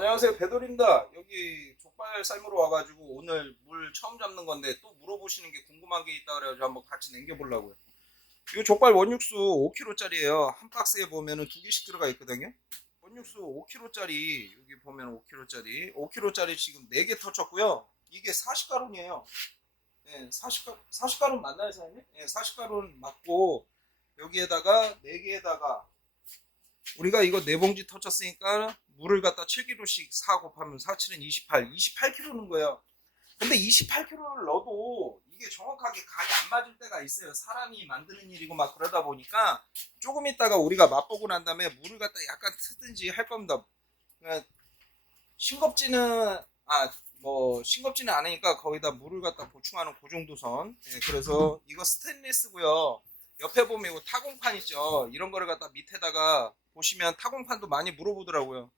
안녕하세요, 배돌입니다. 여기 족발 삶으러 와가지고 오늘 물 처음 잡는 건데 또 물어보시는 게 궁금한 게 있다 그래가지고 한번 같이 남겨보려고요. 이 족발 원육수 5kg짜리예요. 한 박스에 보면은 두 개씩 들어가 있거든요. 원육수 5kg짜리 여기 보면 5kg짜리 5kg짜리 지금 4개 터쳤고요. 이게 40가론이에요. 네, 40가론 맞나요, 사장님? 네, 40가론 맞고 여기에다가 4개에다가 우리가 이거 4봉지 터쳤으니까 물을 갖다 7kg씩 4 곱하면 4, 7은 28kg는 거예요. 근데 28kg를 넣어도 이게 정확하게 간이 안 맞을 때가 있어요. 사람이 만드는 일이고 막 그러다 보니까 조금 있다가 우리가 맛보고 난 다음에 물을 갖다 약간 트든지 할 겁니다. 그러니까 싱겁지는 싱겁지는 않으니까 거기다 물을 갖다 보충하는 그 정도 선. 예, 그래서 이거 스테인리스고요. 옆에 보면 이거 타공판 있죠. 이런 거를 갖다 밑에다가 보시면 타공판도 많이 물어보더라고요.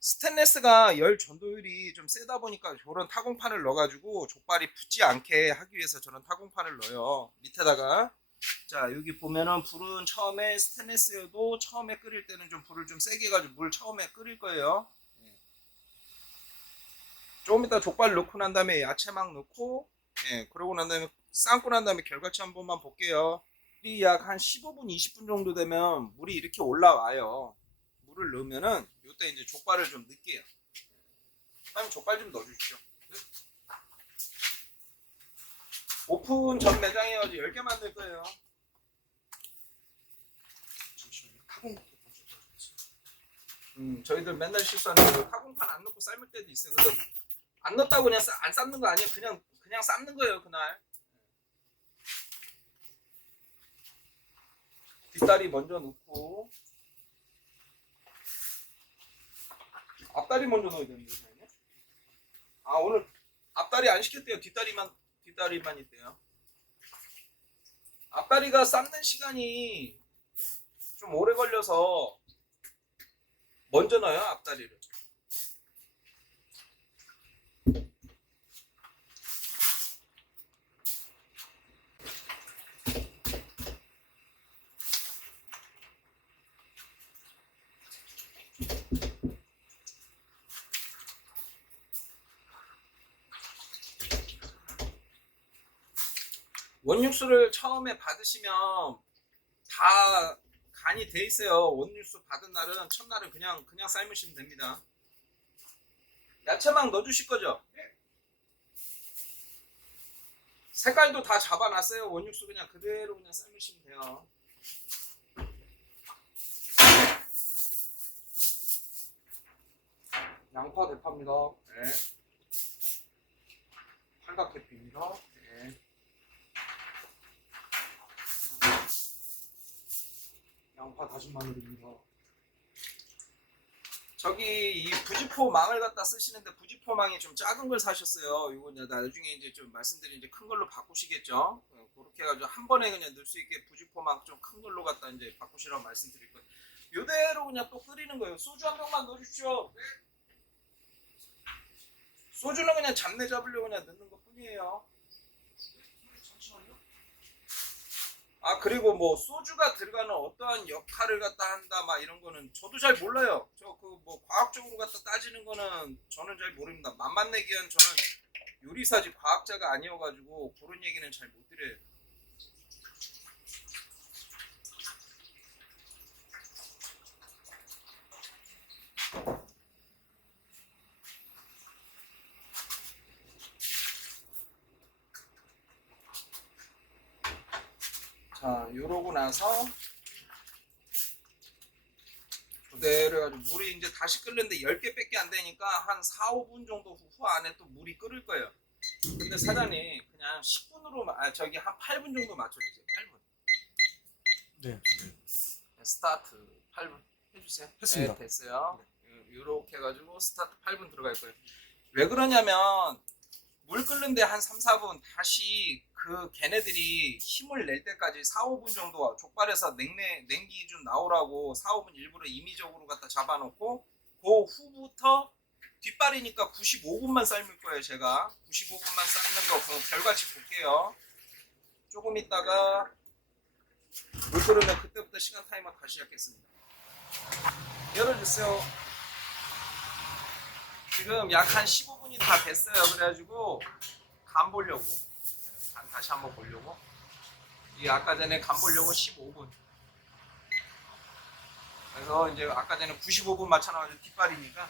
스테인리스가 열 전도율이 좀 세다 보니까 저런 타공판을 넣어가지고 족발이 붙지 않게 하기 위해서 저런 타공판을 넣어요. 밑에다가 자 여기 보면은 불은 처음에 스테인리스여도 처음에 끓일 때는 좀 불을 좀 세게 해가지고 물 처음에 끓일 거예요. 조금 이따 족발 넣고 난 다음에 야채 막 넣고 그러고 난 다음에 삶고 난 다음에 결과치 한 번만 볼게요. 이 약 한 15분 20분 정도 되면 물이 이렇게 올라와요. 물을 넣으면은 이때 이제 족발을 좀 넣을게요. 다음에 족발 좀 넣어주십시오. 오픈 전 매장에 어제 10개 만들 거예요. 잠시만요. 저희들 맨날 실수하는 거 타공판 안 넣고 삶을 때도 있어요. 그래서 안 넣었다고 그냥 안 삶는 거 아니에요. 그냥 삶는 거예요, 그날. 뒷다리 먼저 넣고 앞다리 먼저 넣어야 되는데 오늘 앞다리 안 시켰대요. 뒷다리만 있대요. 앞다리가 삶는 시간이 좀 오래 걸려서 먼저 넣어요, 앞다리를. 원육수를 처음에 받으시면 다 간이 돼 있어요. 원육수 받은 날은 첫날은 그냥 삶으시면 됩니다. 야채막 넣어주실 거죠? 색깔도 다 잡아놨어요. 원육수 그냥 그대로 그냥 삶으시면 돼요. 양파 대파입니다. 네. 팔각계피입니다. 네. 양파 다진 마늘입니다. 저기 이 부지포 망을 갖다 쓰시는데 부지포 망이 좀 작은 걸 사셨어요. 이거 이제 나중에 이제 좀 말씀드린 이제 큰 걸로 바꾸시겠죠. 그렇게 해가지고 한 번에 그냥 넣을 수 있게 부지포 망 좀 큰 걸로 갖다 이제 바꾸시라고 말씀드릴 거예요. 이대로 그냥 또 끓이는 거예요. 소주 한 병만 넣어주십시오. 소주는 그냥 잡내 잡으려고 그냥 넣는 것 뿐이에요. 그리고 뭐 소주가 들어가는 어떠한 역할을 갖다 한다 막 이런 거는 저도 잘 몰라요. 저 그 뭐 과학적으로 갖다 따지는 거는 저는 잘 모릅니다. 맛만 내기 위한 저는 요리사지 과학자가 아니어가지고 그런 얘기는 잘 못 드려요. 자, 요러고 나서 그대로 해가지고 물이 이제 다시 끓는데 10개밖에 안 되니까 한 4, 5분 정도 후 안에 또 물이 끓을 거예요. 근데 사장님 그냥 10분으로 한 8분 정도 맞춰주세요. 8분. 네. 스타트 8분 해주세요. 했습니다. 네, 됐어요. 이렇게 해가지고 스타트 8분 들어갈 거예요. 왜 그러냐면 물 끓는데 한 3, 4분 다시 그 걔네들이 힘을 낼 때까지 4, 5분 정도 족발에서 냉기 좀 나오라고 4, 5분 일부러 임의적으로 갖다 잡아놓고 그 후부터 뒷발이니까 95분만 삶을 거예요. 제가 95분만 삶는 거 그럼 결과치 볼게요. 조금 있다가 물 끓으면 그때부터 시간 타이머 다시 시작했습니다. 열어주세요. 지금 약 한 15분이 다 됐어요. 그래가지고 간 보려고. 간 다시 한번 보려고. 이 아까 전에 간 보려고 15분. 그래서 이제 아까 전에 95분 맞춰놔가지고 뒷발이니까.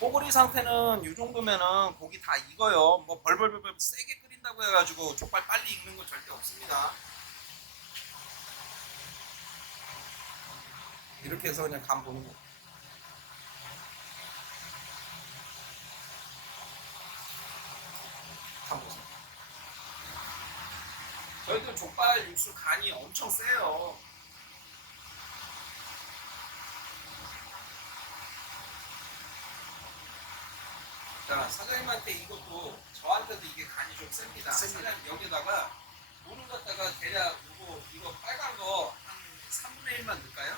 뽀글이 상태는 이 정도면은 고기 다 익어요. 뭐 벌벌벌벌 세게 끓인다고 해가지고 족발 빨리 익는 거 절대 없습니다. 이렇게 해서 그냥 간 보는 거. 간 보세요. 저희들 족발 육수 간이 엄청 세요. 자, 사장님한테 이것도 저한테도 이게 간이 좀 셉니다. 사장님 여기다가 물을 갖다가 대략 이거 빨간 거 한 3분의 1만 넣을까요?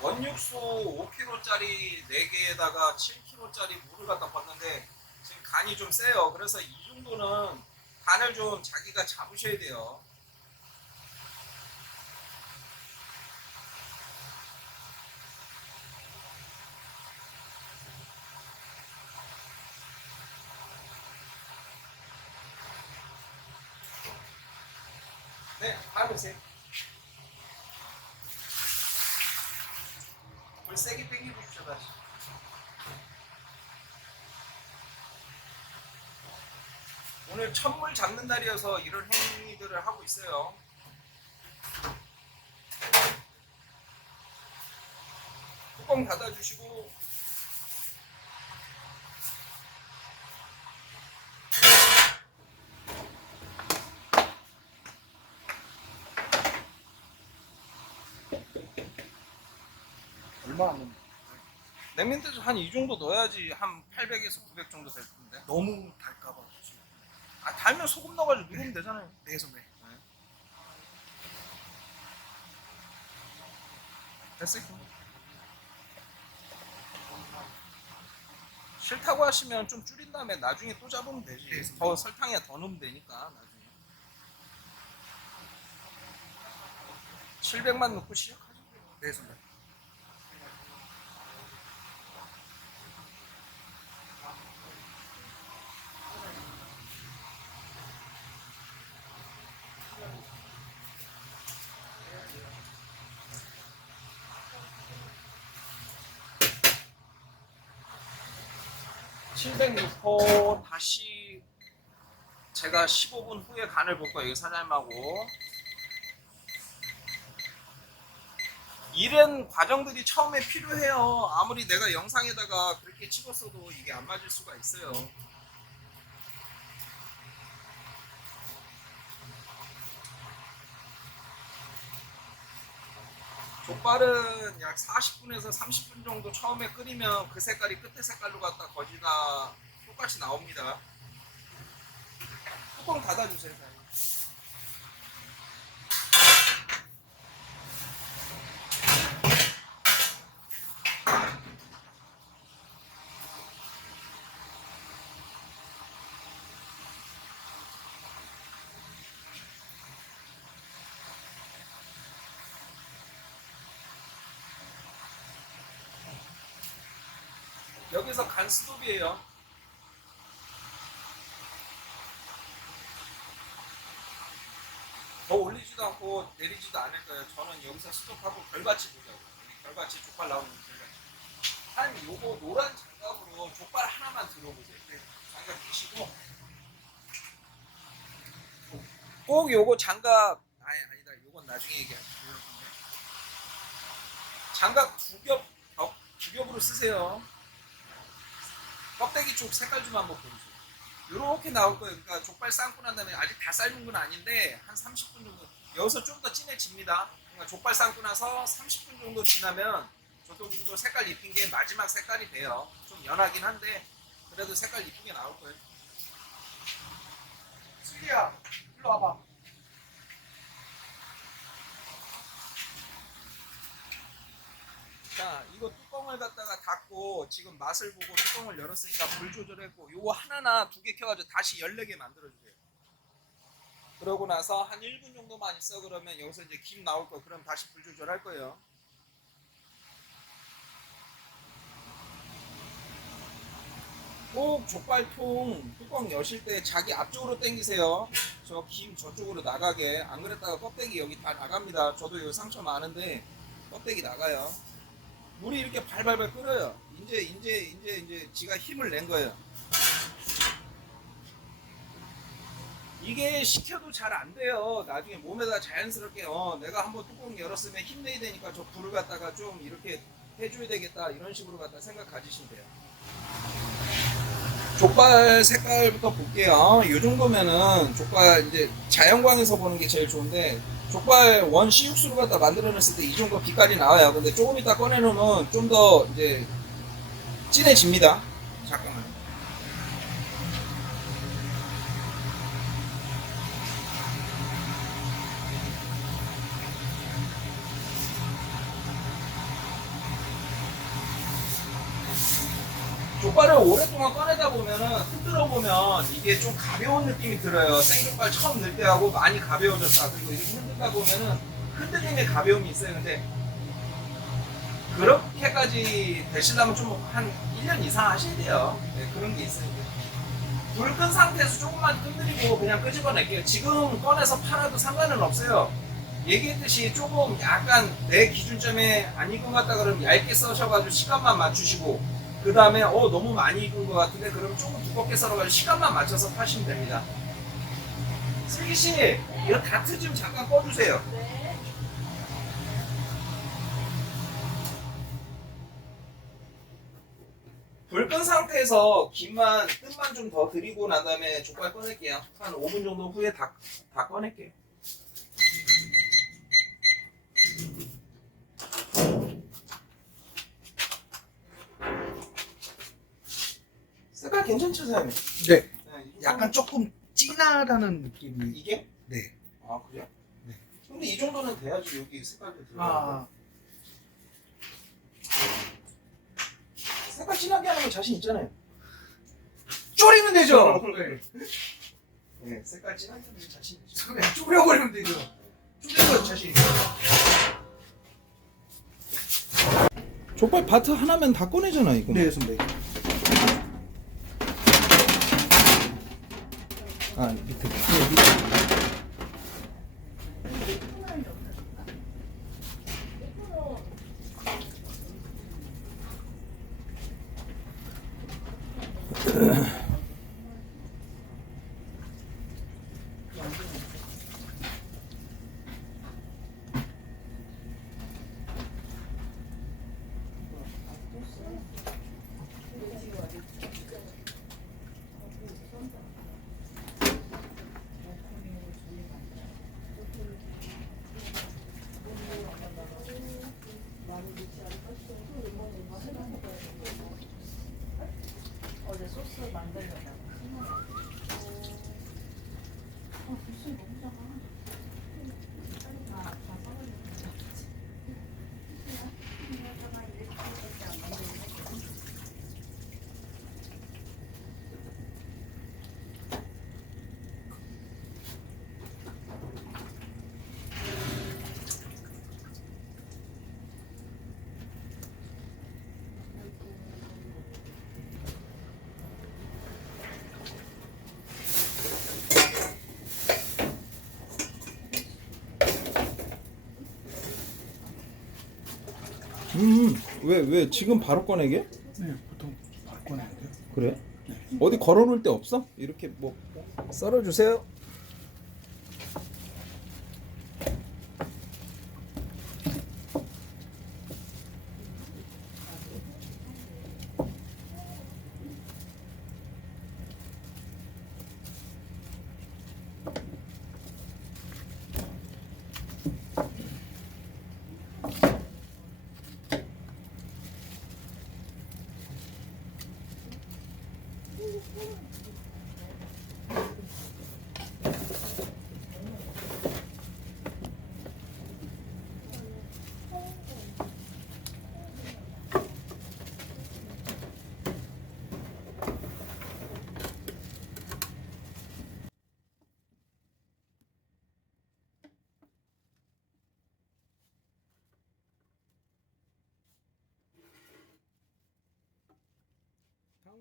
원육수 5kg짜리 4개에다가 7kg짜리 물을 갖다 붓는데 지금 간이 좀 세요. 그래서 이 정도는 간을 좀 자기가 잡으셔야 돼요. 네, 밟으세요. 물 세게 당겨주십시오 다시. 오늘 첫물 잡는 날이어서 이런 행위들을 하고 있어요. 뚜껑 닫아주시고 얼마 안 넣는 냉면대도 한 이 정도 넣어야지 한 800에서 900 정도 될 텐데. 너무 달까봐. 아 달면 소금 넣어가지고 누르면 되잖아요. 네, 선배. 됐어요. 싫다고 하시면 좀 줄인 다음에 나중에 또 잡으면 되지. 네. 더 설탕에 더 넣으면 되니까 나중에. 700만 넣고 시작하죠. 네, 선배. 칠백 넣고 다시 제가 15분 후에 간을 볼 거예요. 사장님하고. 이런 과정들이 처음에 필요해요. 아무리 내가 영상에다가 그렇게 찍었어도 이게 안 맞을 수가 있어요. 족발은 약 40분에서 30분 정도 처음에 끓이면 그 색깔이 끝에 색깔로 갖다 거의 다 똑같이 나옵니다. 뚜껑 닫아주세요. 사장님. 여기서 간 스톱이에요. 더 올리지도 않고 내리지도 않을 거예요. 저는 여기서 스톱하고 결과치 보자고. 결과치 족발 나오는 결과치. 한 요거 노란 장갑으로 족발 하나만 들어보세요. 장갑 끼시고 꼭 요거 장갑 아니다. 요건 나중에 얘기할게요. 장갑 두 겹으로 쓰세요. 껍데기 쪽 색깔 좀 한번 보여주세요. 요렇게 나올 거예요. 그러니까 족발 삶고 난 다음에 아직 다 삶은 건 아닌데 한 30분 정도 여기서 좀 더 진해집니다. 그러니까 족발 삶고 나서 30분 정도 지나면 저도 색깔 입힌 게 마지막 색깔이 돼요. 좀 연하긴 한데 그래도 색깔 이쁘게 나올 거예요. 슬기야, 일로 와봐. 자, 이거 뚜껑을 갖다가 닫고 지금 맛을 보고 뚜껑을 열었으니까 불 조절했고 요거 하나나 두 개 켜가지고 다시 14개 만들어주세요. 그러고 나서 한 1분 정도만 있어 그러면 여기서 이제 김 나올 거 그럼 다시 불 조절할 거예요. 꼭 족발통 뚜껑 여실 때 자기 앞쪽으로 당기세요. 저 김 저쪽으로 나가게. 안 그랬다가 껍데기 여기 다 나갑니다. 저도 여기 상처 많은데 껍데기 나가요. 물이 이렇게 발발발 끓어요. 이제 지가 힘을 낸 거예요. 이게 식혀도 잘 안 돼요. 나중에 몸에다 자연스럽게 내가 한번 뚜껑 열었으면 힘내야 되니까 저 불을 갖다가 좀 이렇게 해줘야 되겠다 이런 식으로 갖다 생각 가지시면 돼요. 족발 색깔부터 볼게요. 이 정도면은 족발 이제 자연광에서 보는 게 제일 좋은데 족발 원 씨육수로 갖다 만들어냈을 때 이 정도 빛깔이 나와요. 근데 조금 이따 꺼내놓으면 좀 더 이제 진해집니다. 잠깐만. 족발을 오랫동안 꺼내다 보면은 흔들어 보면 이게 좀 가벼운 느낌이 들어요. 생족발 처음 넣을 때하고 많이 가벼워졌다. 그리고 이렇게 흔들다 보면은 흔들림의 가벼움이 있어요. 근데 그렇게까지 되시려면 좀 한 1년 이상 하셔야 돼요. 네, 그런 게 있어요. 불 끈 상태에서 조금만 흔들리고 그냥 끄집어낼게요. 지금 꺼내서 팔아도 상관은 없어요. 얘기했듯이 조금 약간 내 기준점에 안 익은 것 같다 그러면 얇게 써셔가지고 시간만 맞추시고 그 다음에 너무 많이 익은 것 같은데 그러면 조금 두껍게 썰어가지고 시간만 맞춰서 파시면 됩니다. 슬기씨 이거 다트 좀 잠깐 꺼주세요. 불 끈 상태에서 김만 끈만 좀 더 드리고 난 다음에 족발 꺼낼게요. 한 5분 정도 후에 다 꺼낼게요. 색깔 괜찮죠, 사장님? 네. 네, 약간 조금 진하다는 느낌이. 이게? 네. 아 그래요? 네. 근데 이 정도는 돼야지 여기 색깔도 들어가고. 아, 색깔 진하게 하는 거 자신 있잖아요. 졸이면 되죠. 네. 네, 색깔 진하게 하는 거 자신 있죠. 네, 졸여버리면 되죠. 쪼개는 거 자신 있어요. 족발 바트 하나면 다 꺼내잖아 이거. 네, 선배. 아 밑에. 어제 소스 만들려다가 무슨 너무 작아. 다 왜 지금 바로 꺼내게? 네, 보통 바꿔내는데요. 그래? 어디 걸어놓을 데 없어? 이렇게 뭐 썰어주세요.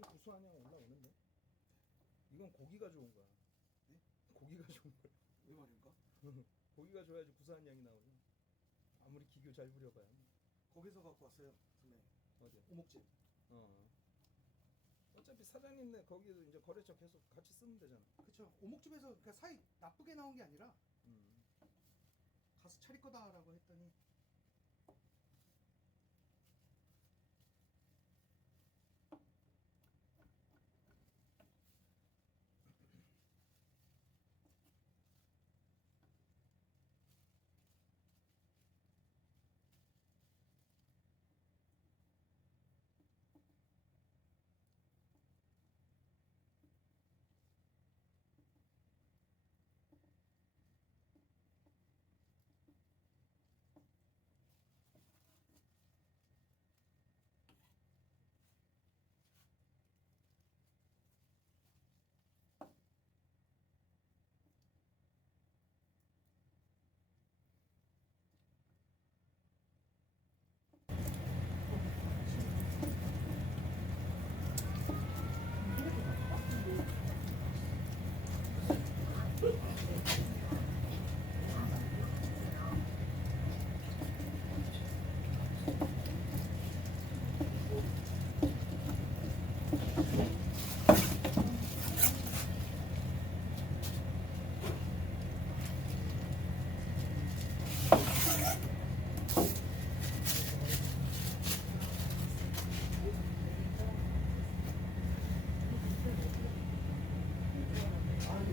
구수한 향 올라오는데? 이건 고기가 좋은 거야. 네? 고기가 좋은 거야. 왜 말인가? 고기가 좋아야지 구수한 향이 나오지. 아무리 기교 잘 부려봐야. 거기서 갖고 왔어요 선배님. 어디야? 오목집. 어차피 사장님네 거기서 이제 거래처 계속 같이 쓰면 되잖아. 그쵸. 오목집에서 그러니까 사이 나쁘게 나온 게 아니라 가서 차릴 거다라고 했더니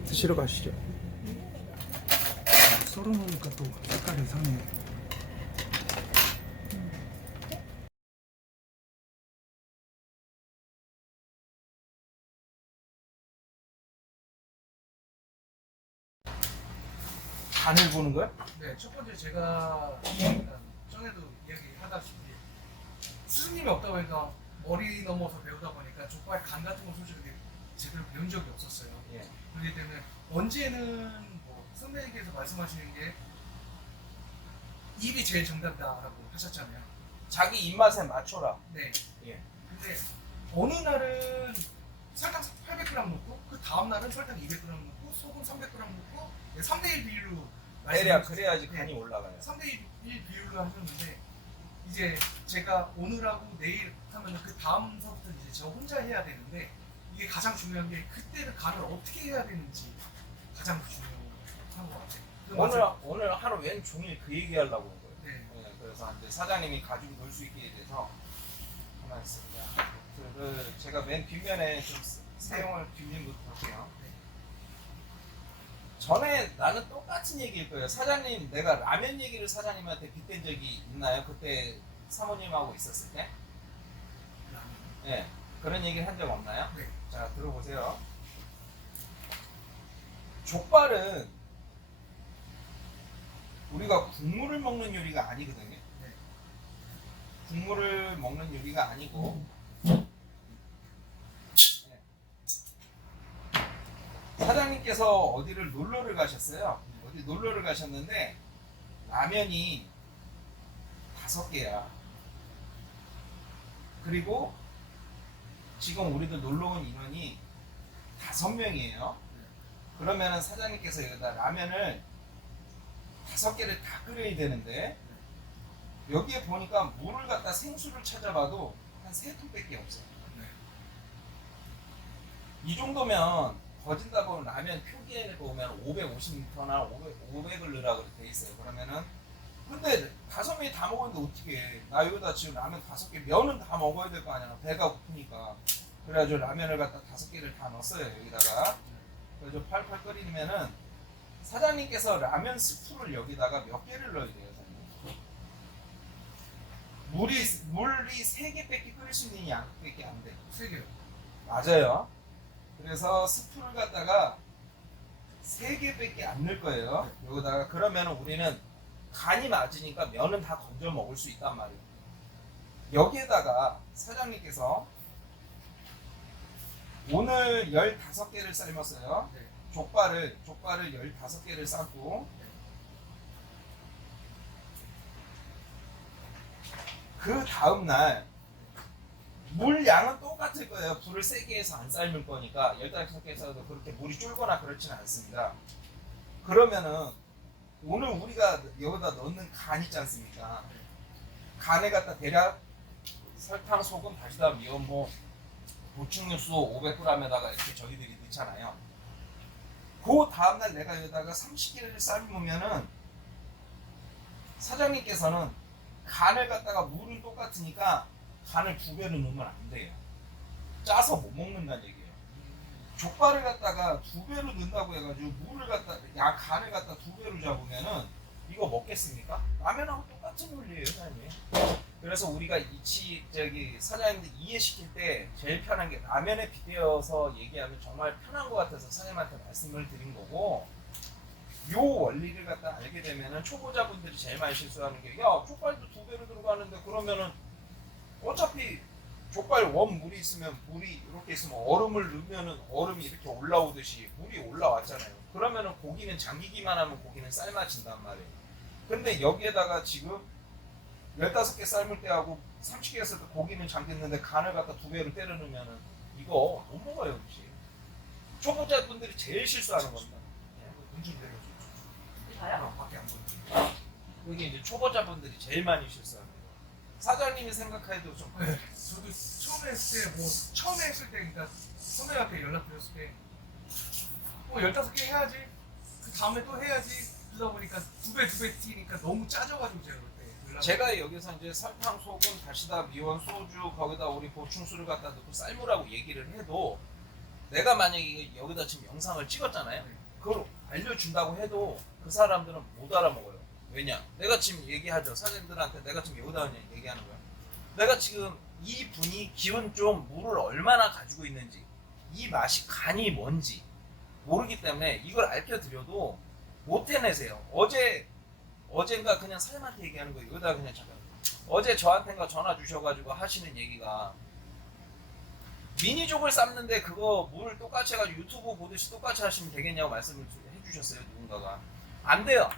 드시러 가시죠. 썰어놓으니까 또 색깔이 이상해. 간을 보는 거야? 네, 첫 번째 제가 전에도 이야기하다시피 스승님이 없다 보니까 머리 넘어서 배우다 보니까 족발 간 같은 건 솔직히 제대로 배운 적이 없었어요. 예. 그렇기 때문에 언제는 뭐 선배님께서 말씀하시는 게 입이 제일 정답다라고 하셨잖아요. 자기 입맛에 맞춰라. 네. 예. 근데 어느 날은 설탕 800g 넣고 그 다음 날은 설탕 200g 넣고 소금 300g 넣고 3대1 비율로 그래야지 간이 올라가요. 3대1 비율로 하셨는데 이제 제가 오늘하고 내일 하면 그 다음서부터 이제 저 혼자 해야 되는데 이게 가장 중요한 게 그때를 간을 어떻게 해야 되는지 가장 중요한 것 같아요. 오늘 하루 왼 종일 그 얘기하려고 온 거예요. 네. 예, 그래서 이제 사장님이 가지고 놀 수 있게 돼서 하나 있습니다. 그 제가 맨 뒷면에 좀 사용할 뒷면부터 볼게요. 네. 전에 나는 똑같은 얘기일 거예요. 사장님, 내가 라면 얘기를 사장님한테 빗댄 적이 있나요? 그때 사모님하고 있었을 때? 예. 그런 얘기를 한 적 없나요? 네. 자, 들어보세요. 족발은 우리가 국물을 먹는 요리가 아니거든요. 네. 국물을 먹는 요리가 아니고 사장님께서 어디를 놀러를 가셨어요. 어디 놀러를 가셨는데 라면이 5개야. 그리고 지금 우리들 놀러 온 인원이 5명이에요. 그러면은 사장님께서 여기다 라면을 5개를 다 끓여야 되는데 여기에 보니까 물을 갖다 생수를 찾아봐도 한 3통밖에 없어요. 이 정도면 거진다 보면 라면 표기에 보면 550m나 500을 넣으라고 돼 있어요. 그러면은 근데 5명이 다 먹었는데 어떻게 해? 나 여기다 지금 라면 5개 면은 다 먹어야 될 거 아니야. 배가 고프니까. 그래가지고 라면을 갖다 5개를 다 넣었어요. 여기다가. 그래서 팔팔 끓이면은 사장님께서 라면 스프를 여기다가 몇 개를 넣어야 돼요. 물이 3개밖에 끓일 수 있는 양밖에 안 돼. 3개요. 맞아요. 그래서 스프를 갖다가 3개밖에 안 넣을 거예요. 여기다가 그러면 우리는 간이 맞으니까 면은 다 건져 먹을 수 있단 말이에요. 여기에다가 사장님께서 오늘 15개를 삶았어요. 네. 족발을 15개를 삶고 그 다음날 물 양은 똑같을 거예요. 불을 세게 해서 안 삶을 거니까 15개에서도 그렇게 물이 쫄거나 그렇지는 않습니다. 그러면은 오늘 우리가 여기다 넣는 간 있지 않습니까? 간에 갖다 대략 설탕, 소금, 다시다, 미원, 뭐 보충육수 500g에다가 이렇게 저희들이 넣잖아요. 그 다음날 내가 여기다가 30개를 삶으면은 사장님께서는 간을 갖다가 물은 똑같으니까 간을 2배로 넣으면 안 돼요. 짜서 못 먹는다는 얘기예요. 족발을 갖다가 2배로 넣는다고 해가지고 물을 갖다 간을 갖다 2배로 잡으면은 이거 먹겠습니까? 라면하고 똑같은 원리예요, 사장님. 그래서 우리가 사장님들 이해시킬 때 제일 편한 게 라면에 빗대어서 얘기하면 정말 편한 것 같아서 사장님한테 말씀을 드린 거고, 요 원리를 갖다 알게 되면은 초보자분들이 제일 많이 실수하는 게, 야, 족발도 2배로 들어가는데 그러면은 어차피 족발 물이 있으면 물이 이렇게 있으면 얼음을 넣으면은 얼음이 이렇게 올라오듯이 물이 올라왔잖아요. 그러면은 고기는 잠기기만 하면 고기는 삶아진단 말이에요. 근데 여기에다가 지금 15개 삶을 때하고 30개 했을 때 고기는 잠겼는데 간을 갖다 2배로 때려 넣으면은 이거 못 먹어요, 혹시. 초보자분들이 제일 실수하는 겁니다. 눈좀 내려줘. 다야? 밖에 안 보여. 그게 이제 초보자분들이 제일 많이 실수하는 거예요. 사장님이 생각해도 좀 네, 저도 처음에 했을 때, 처음에 했을 때, 그러니까 선배한테 연락드렸을 때, 15개 해야지, 그 다음에 또 해야지, 그러다 보니까 2배 튀니까 너무 짜져가지고 제가 그때 연락. 제가 여기서 이제 설탕, 소금, 다시다, 미원, 소주, 거기다 우리 보충수를 갖다 넣고 삶으라고 얘기를 해도, 내가 만약에 여기다 지금 영상을 찍었잖아요. 그걸 알려준다고 해도 그 사람들은 못 알아먹어요. 왜냐? 내가 지금 얘기하죠. 사장님들한테 내가 지금 여기다 얘기하는 거야. 내가 지금 이 분이 기본 좀 물을 얼마나 가지고 있는지, 이 맛이 간이 뭔지 모르기 때문에 이걸 알려드려도 못 해내세요. 어젠가 그냥 사장님한테 얘기하는 거예요. 여기다 그냥 잠깐. 어제 저한테가 전화 주셔가지고 하시는 얘기가, 미니족을 삶는데 그거 물 똑같이 해가지고 유튜브 보듯이 똑같이 하시면 되겠냐고 말씀을 해주셨어요. 누군가가. 안 돼요.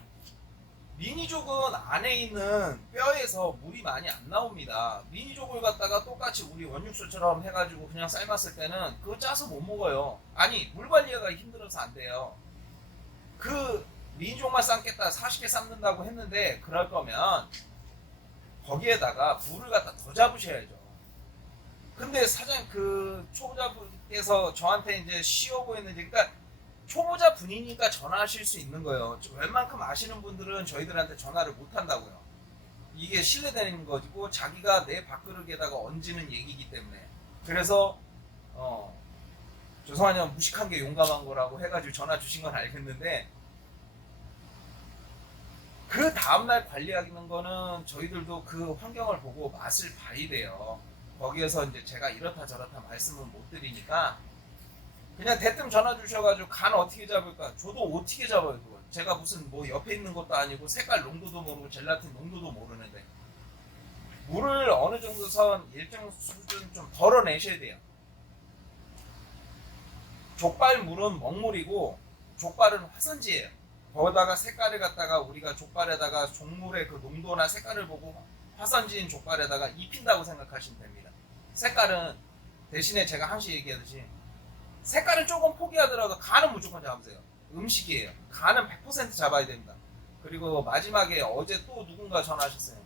미니족은 안에 있는 뼈에서 물이 많이 안 나옵니다. 미니족을 갖다가 똑같이 우리 원육수처럼 해가지고 그냥 삶았을 때는 그거 짜서 못 먹어요. 아니, 물 관리가 힘들어서 안 돼요. 그 미니족만 삶겠다 40개 삶는다고 했는데, 그럴 거면 거기에다가 물을 갖다 더 잡으셔야죠. 근데 사장님, 그 초보자분께서 저한테 이제 쉬워 보였는지, 그러니까 초보자 분이니까 전화하실 수 있는 거예요. 웬만큼 아시는 분들은 저희들한테 전화를 못 한다고요. 이게 신뢰되는 거고 자기가 내 밥그릇에다가 얹는 얘기이기 때문에. 그래서 죄송하지만 무식한 게 용감한 거라고 해가지고 전화 주신 건 알겠는데, 그 다음날 관리하는 거는 저희들도 그 환경을 보고 맛을 봐야 돼요. 거기에서 이제 제가 이렇다 저렇다 말씀을 못 드리니까 그냥 대뜸 전화 주셔가지고 간 어떻게 잡을까? 저도 어떻게 잡아요, 그걸. 제가 무슨 뭐 옆에 있는 것도 아니고 색깔 농도도 모르고 젤라틴 농도도 모르는데, 물을 어느 정도 선 일정 수준 좀 덜어내셔야 돼요. 족발 물은 먹물이고 족발은 화산지예요. 거기다가 색깔을 갖다가 우리가 족발에다가 종물의 그 농도나 색깔을 보고 화산지인 족발에다가 입힌다고 생각하시면 됩니다. 색깔은 대신에 제가 항상 얘기하듯이 색깔은 조금 포기하더라도 간은 무조건 잡으세요. 음식이에요. 간은 100% 잡아야 됩니다. 그리고 마지막에 어제 또 누군가 전화하셨어요.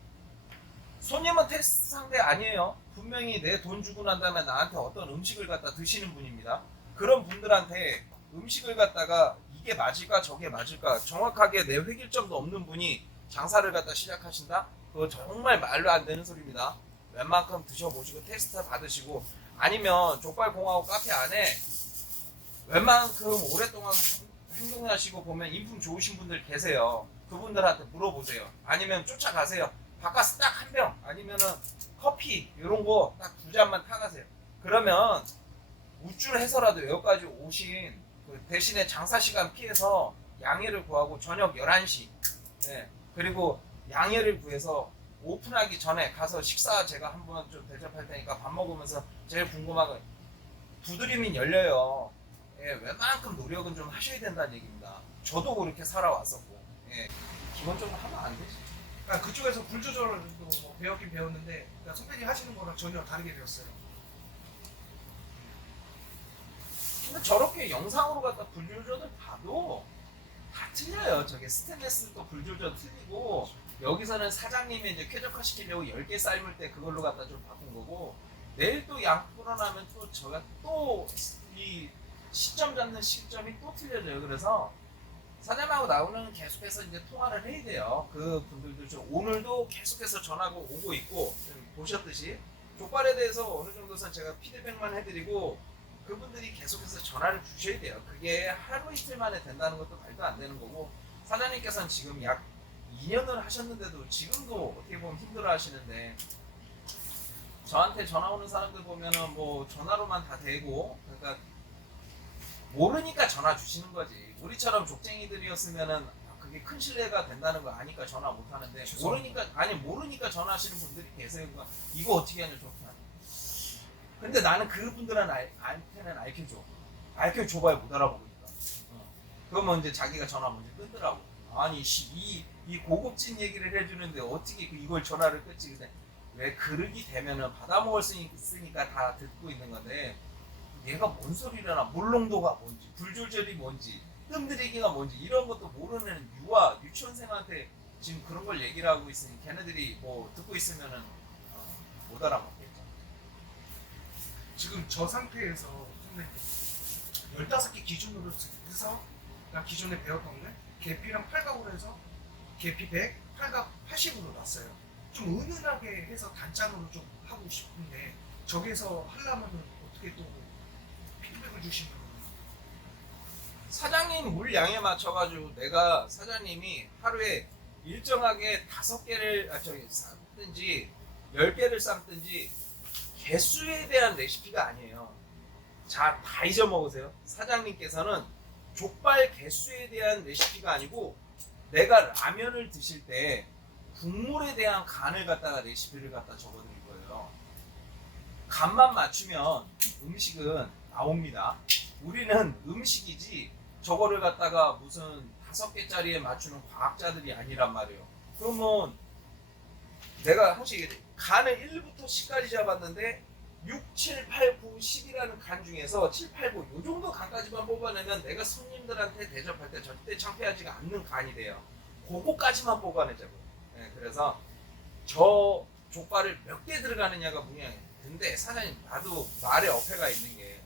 손님은 테스트 상대 아니에요. 분명히 내 돈 주고 난 다음에 나한테 어떤 음식을 갖다 드시는 분입니다. 그런 분들한테 음식을 갖다가 이게 맞을까 저게 맞을까 정확하게 내 획일점도 없는 분이 장사를 갖다 시작하신다? 그거 정말 말로 안 되는 소리입니다. 웬만큼 드셔보시고 테스트 받으시고, 아니면 족발공화국 카페 안에 웬만큼 오랫동안 행동하시고 보면 인품 좋으신 분들 계세요. 그분들한테 물어보세요. 아니면 쫓아가세요. 바깥에서 딱 한 병, 아니면은 커피 이런 거 딱 2잔만 타가세요. 그러면 우쭐해서라도 여기까지 오신, 대신에 장사 시간 피해서 양해를 구하고 저녁 11시, 네. 그리고 양해를 구해서 오픈하기 전에 가서 식사 제가 한번 좀 대접할 테니까 밥 먹으면서 제일 궁금한 거, 두드리면 열려요. 예, 웬만큼 노력은 좀 하셔야 된다는 얘기입니다. 저도 그렇게 살아왔었고, 예, 기본적으로 하면 안 되지. 그러니까 그쪽에서 불 조절도 뭐 배웠긴 배웠는데, 그러니까 선배님 하시는 거랑 전혀 다르게 배웠어요. 근데 저렇게 영상으로 갖다 불조절 봐도 다 틀려요. 저게 스테인레스도 불조절 틀리고 여기서는 사장님이 이제 쾌적화시키려고 10개 삶을 때 그걸로 갖다 좀 바꾼 거고 내일 또 양 불어나면 또 저가 또 이 시점 잡는 시점이 또 틀려져요. 그래서 사장님하고 나오는 계속해서 이제 통화를 해야 돼요. 그 분들도 좀 오늘도 계속해서 전화가 오고 있고 보셨듯이 족발에 대해서 어느 정도선 제가 피드백만 해드리고 그분들이 계속해서 전화를 주셔야 돼요. 그게 하루 이틀 만에 된다는 것도 말도 안 되는 거고 사장님께서는 지금 약 2년을 하셨는데도 지금도 어떻게 보면 힘들어 하시는데 저한테 전화 오는 사람들 보면은 뭐 전화로만 다 되고 그러니까 모르니까 전화 주시는 거지. 우리처럼 족쟁이들이었으면은 그게 큰 신뢰가 된다는 거 아니까 전화 못 하는데 모르니까 전화하시는 분들이 계세요. 이거 어떻게 하냐 좋다. 근데 나는 그분들한테는 알려줘봐야 못 알아보니까. 그러면 이제 자기가 전화 먼저 끊더라고. 아니 이 고급진 얘기를 해주는데 어떻게 이걸 전화를 끊지? 근데 왜 그릇이 되면은 받아먹을 수 있으니까 다 듣고 있는 건데 얘가 뭔 소리라나 물농도가 뭔지 불조절이 뭔지 뜸들이기가 뭔지 이런 것도 모르는 유치원생한테 지금 그런 걸 얘기를 하고 있으니 걔네들이 뭐 듣고 있으면은 못 알아먹겠죠. 지금 저 상태에서 선생님 15개 기준으로 해서 나 기존에 배웠던 게 계피랑 팔각으로 해서 계피 100, 팔각 80으로 놨어요. 좀 은은하게 해서 단짠으로 좀 하고 싶은데 저기서 하려면 어떻게 또 피드백을 주시면 사장님 물량에 맞춰가지고 내가 사장님이 하루에 일정하게 5개를 삶든지 10개를 삶든지 개수에 대한 레시피가 아니에요. 자, 다 잊어먹으세요. 사장님께서는 족발 개수에 대한 레시피가 아니고 내가 라면을 드실 때 국물에 대한 간을 갖다가 레시피를 갖다 적어드릴 거예요. 간만 맞추면 음식은 나옵니다. 우리는 음식이지 저거를 갖다가 무슨 5개짜리에 맞추는 과학자들이 아니란 말이에요. 그러면 내가 사실 간을 1부터 10까지 잡았는데 6, 7, 8, 9, 10이라는 간 중에서 7, 8, 9 이 정도 간까지만 뽑아내면 내가 손님들한테 대접할 때 절대 창피하지가 않는 간이 돼요. 그거까지만 뽑아내자고요. 네, 그래서 저 족발을 몇 개 들어가느냐가 중요해요. 근데 사장님 나도 말에 어폐가 있는 게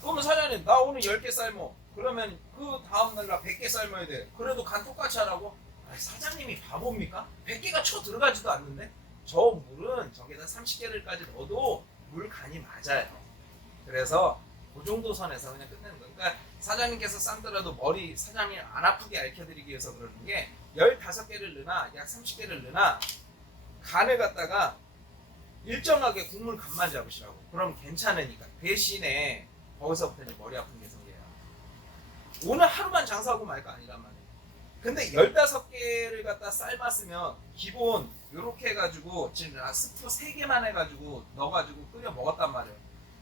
그러면 사장님 나 오늘 10개 삶어 그러면 그 다음날 나 100개 삶아야 돼. 그래도 간 똑같이 하라고? 아니, 사장님이 바보입니까? 100개가 쳐 들어가지도 않는데 저 물은 저기다 30개를까지 넣어도 물 간이 맞아요. 그래서 그 정도 선에서 그냥 끝내는 거예요. 그러니까 사장님께서 쌈더라도 머리 사장님 안 아프게 앓혀드리기 위해서 그러는 게 15개를 넣으나 약 30개를 넣으나 간을 갖다가 일정하게 국물 간만 잡으시라고. 그럼 괜찮으니까. 대신에 거기서부터 이제 머리 아픈 게 생겨요. 오늘 하루만 장사하고 말 거 아니란 말이에요. 근데 15개를 갖다 삶았으면 기본 요렇게 해가지고 지금 스프 3개만 해가지고 넣어가지고 끓여 먹었단 말이에요.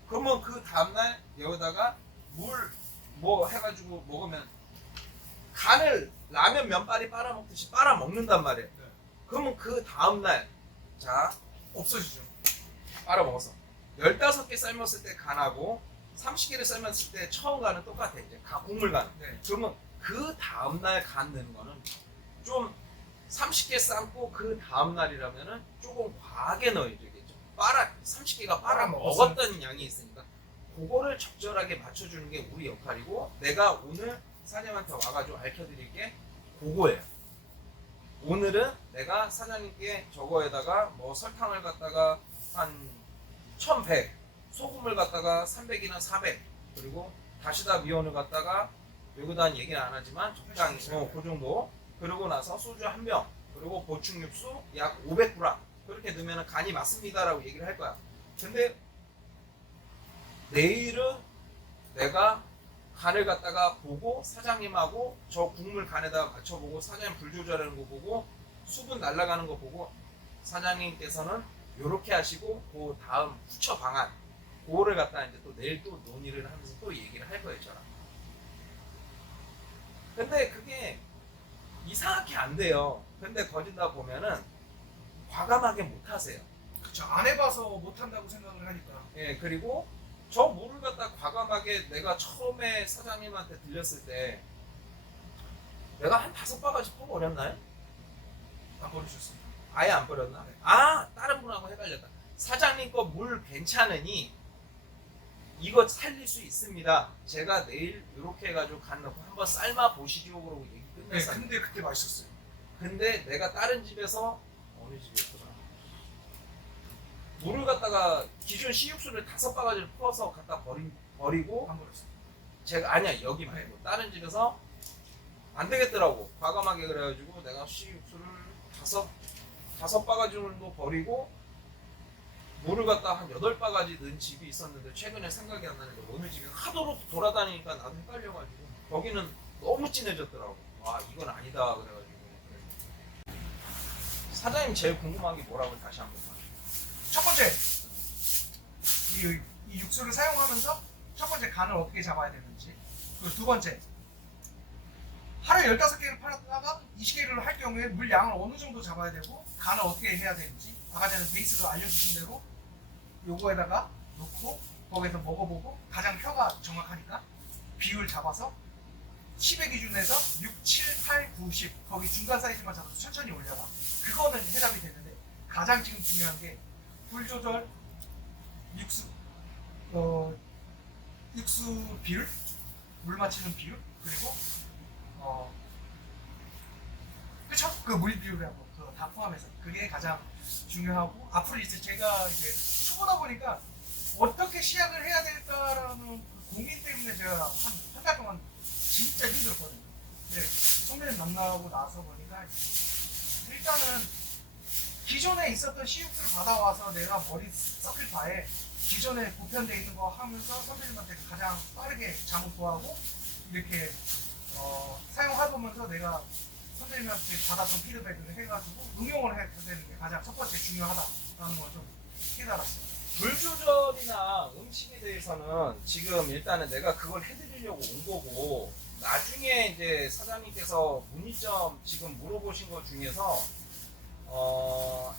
그러면 그 다음날 여기다가 물 뭐 해가지고 먹으면 간을 라면 면발이 빨아먹듯이 빨아먹는단 말이에요. 네. 그러면 그 다음날 자 없어지죠. 빨아먹었어. 15개 삶았을 때 간하고 30개를 삶았을 때 처음 간은 똑같아. 이제 국물 간. 네. 그러면 그 다음날 간 넣는 거는 좀 30개 삶고 그 다음날이라면은 조금 과하게 넣어야 되겠죠. 30개가 빨아먹었던 양이 있으니까 그거를 적절하게 맞춰주는 게 우리 역할이고 내가 오늘 사장님한테 와가지고 알려드릴 게 그거예요. 오늘은 내가 사장님께 저거에다가 뭐 설탕을 갖다가 한 1100 소금을 갖다가 300이나 400 그리고 다시다 미온을 갖다가 여기다 얘기는 안 하지만 적당히 그 정도 그러고 나서 소주 한 병 그리고 보충 육수 약 500g 그렇게 넣으면 간이 맞습니다 라고 얘기를 할 거야. 근데 내일은 내가 간을 갖다가 보고 사장님하고 저 국물 간에다 맞춰보고 사장님 불 조절하는 거 보고 수분 날아가는 거 보고 사장님께서는 이렇게 하시고 그 다음 후처 방안 그거를 갖다 이제 또 내일 또 논의를 하면서 또 얘기를 할 거예요 저랑. 근데 그게 이상하게 안 돼요. 근데 거짓다 보면은 과감하게 못 하세요. 그쵸. 안 해봐서 못 한다고 생각을 하니까. 예, 그리고 저 물을 갖다 과감하게 내가 처음에 사장님한테 들렸을 때 내가 한 5바가지 퍼버렸나요? 안 버리셨습니다. 아예 안 버렸나? 아, 다른 분하고 헷갈렸다. 사장님 거 물 괜찮으니 이거 살릴 수 있습니다. 제가 내일 이렇게 해가지고 간놓고 한번 삶아 보시죠. 그러고 얘기 네, 끝냈어요. 근데 그때 맛있었어요. 근데 내가 다른 집에서 어느 집이었구나. 물을 갖다가 기존 시육수를 5바가지를 퍼서 갖다 버리고 안 버렸어요. 제가 아니야 여기 말고 다른 집에서 안 되겠더라고. 과감하게 그래가지고 내가 시육수를 5바가지 정도 버리고 물을 갖다 한 8바가지 넣은 집이 있었는데 최근에 생각이 안 나는데 어느 집이 하도록 돌아다니니까 나도 헷갈려가지고 거기는 너무 진해졌더라고. 와 이건 아니다 그래가지고 사장님 제일 궁금한 게 뭐라고 다시 한번 봐. 첫 번째, 이 육수를 사용하면서 첫 번째 간을 어떻게 잡아야 되는지. 그리고 두 번째, 하루에 15개를 팔았다가 20개를 할 경우에 물 양을 어느 정도 잡아야 되고 간을 어떻게 해야 되는지 아까 전에 베이스를 알려주신 대로 요거에다가 놓고 거기서 먹어보고 가장 혀가 정확하니까 비율 잡아서 10의 기준에서 6, 7, 8, 9, 10 거기 중간 사이즈만 잡아서 천천히 올려봐. 그거는 해답이 되는데 가장 지금 중요한 게 불 조절, 육수 육수 비율, 물 맞추는 비율, 그리고 그쵸? 그 물 비율이라고 그거 다 포함해서 그게 가장 중요하고 앞으로 이제 제가 이제 초보다 보니까 어떻게 시작을 해야 될까라는 그 고민 때문에 제가 한 달 동안 진짜 힘들었거든요. 근데 선배님 만나고 나서 보니까 일단은 기존에 있었던 시육수를 받아와서 내가 머리 썩힐 바에 기존에 보편되어 있는 거 하면서 선배님한테 가장 빠르게 잠을 구하고 이렇게 사용해보면서 내가 선생님한테 받았던 피드백을 해가지고 응용을 해야 되는 게 가장 첫 번째 중요하다라는 걸 좀 깨달았어요. 불 조절이나 음식에 대해서는 지금 일단은 내가 그걸 해드리려고 온 거고 나중에 이제 사장님께서 문의점 지금 물어보신 것 중에서